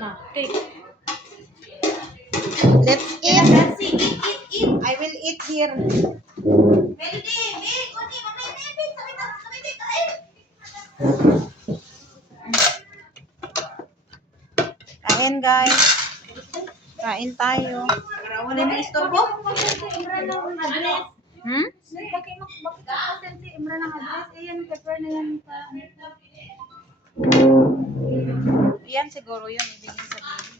Okay. Let's eat. Let's see. Eat. I will eat here. Kain guys. Kain tayo. Wala mo istorbo? Hmm? Yan siguro yun. Ibigay sabihin.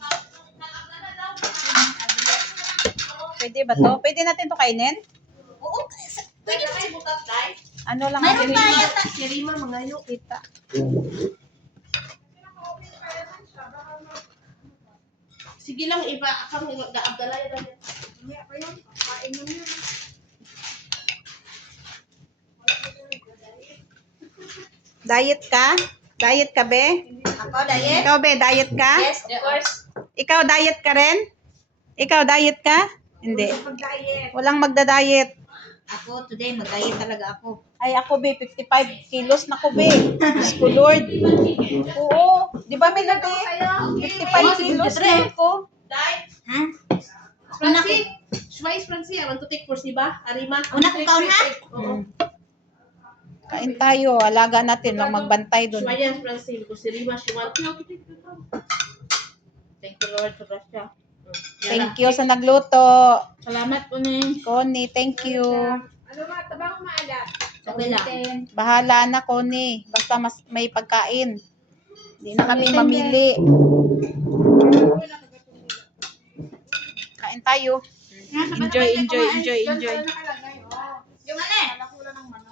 Pwede ba to? Pwede natin to kainin? Oo. Pwede mo kayo bukas, guys. Ano lang Mayroon natin? tayo yata. Si Rima, mga yun. Kita. Sige lang, iba. Akang gaabdalay na. Diet ka? Diet ka, be? Ako, diet? Ikaw, be, diet ka? Yes, of course. Ikaw, diet ka rin? Ikaw, diet ka? Hindi. Pag-diet. Walang magda-diet. Ako, today, mag-diet talaga ako. Ay, ako, be, 55 kilos na ko, be. Diyos ko, Lord. Oo. Di ba, Melody? 55 kilos na ako. Diet? Ha? Francie? Schweiss, Francie. I want to take course, diba? Arima. Una ko kaon ha? Oo. Kain tayo. Alaga natin. Lang magbantay doon. Schweiss, Francie. Because si Rima, she want to. Thank you, Lord, for Russia. Thank you sa nagluto. Salamat po, Ning. Connie, thank you. Okay lang. Bahala na, Connie. Basta mas may pagkain. Hindi na kami mamili. Kain tayo. Enjoy. Yung ano?